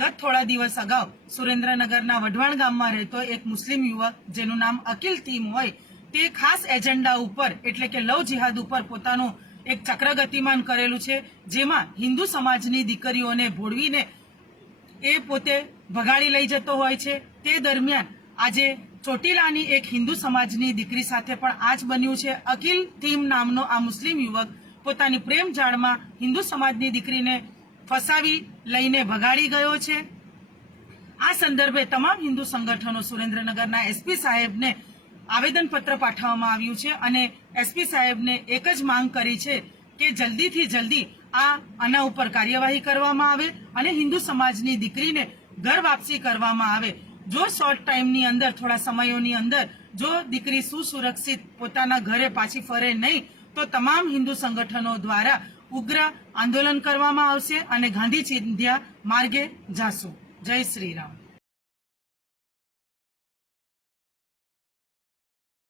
ગત થોડા દિવસ અગાઉ સુરેન્દ્રનગરના વઢવાણ ગામમાં રહેતો એક મુસ્લિમ યુવક જેનું નામ અકીલ તીમ હોય તે ખાસ એજન્ડા ઉપર એટલે કે લવ જિહાદ ઉપર પોતાનું એક ચક્ર ગતિમાન કરેલું છે, જેમાં હિન્દુ સમાજની દીકરીઓને ભોળવીને એ પોતે ભગાડી લઈ જતો હોય છે। તે દરમિયાન આજે ચોટીલાની એક હિન્દુ સમાજની દીકરી સાથે પણ આ જ બન્યું છે। અકીલ તીમ નામનો આ મુસ્લિમ યુવક પોતાની પ્રેમ જાળમાં હિન્દુ સમાજની દીકરીને ફસાવી લઈને ભગાડી ગયો છે। આ સંદર્ભે તમામ હિન્દુ સંગઠનો સુરેન્દ્રનગરના એસપી સાહેબને આવેદનપત્ર પાઠવવામાં આવ્યું છે અને એસપી સાહેબને એક જ માંગ કરી છે કે જલ્દીથી જલ્દી આના ઉપર કાર્યવાહી કરવામાં આવે અને હિન્દુ સમાજની દીકરીને ઘર વાપસી કરવામાં આવે। જો શોર્ટ ટાઈમની અંદર થોડા સમયોની અંદર જો દીકરી સુસુરક્ષિત પોતાના ઘરે પાછી ફરે નહીં તો તમામ હિન્દુ સંગઠનો દ્વારા ઉગ્ર આંદોલન કરવામાં આવશે અને ગાંધી ચિંધ્યા માર્ગે જાશું। જય શ્રી રામ।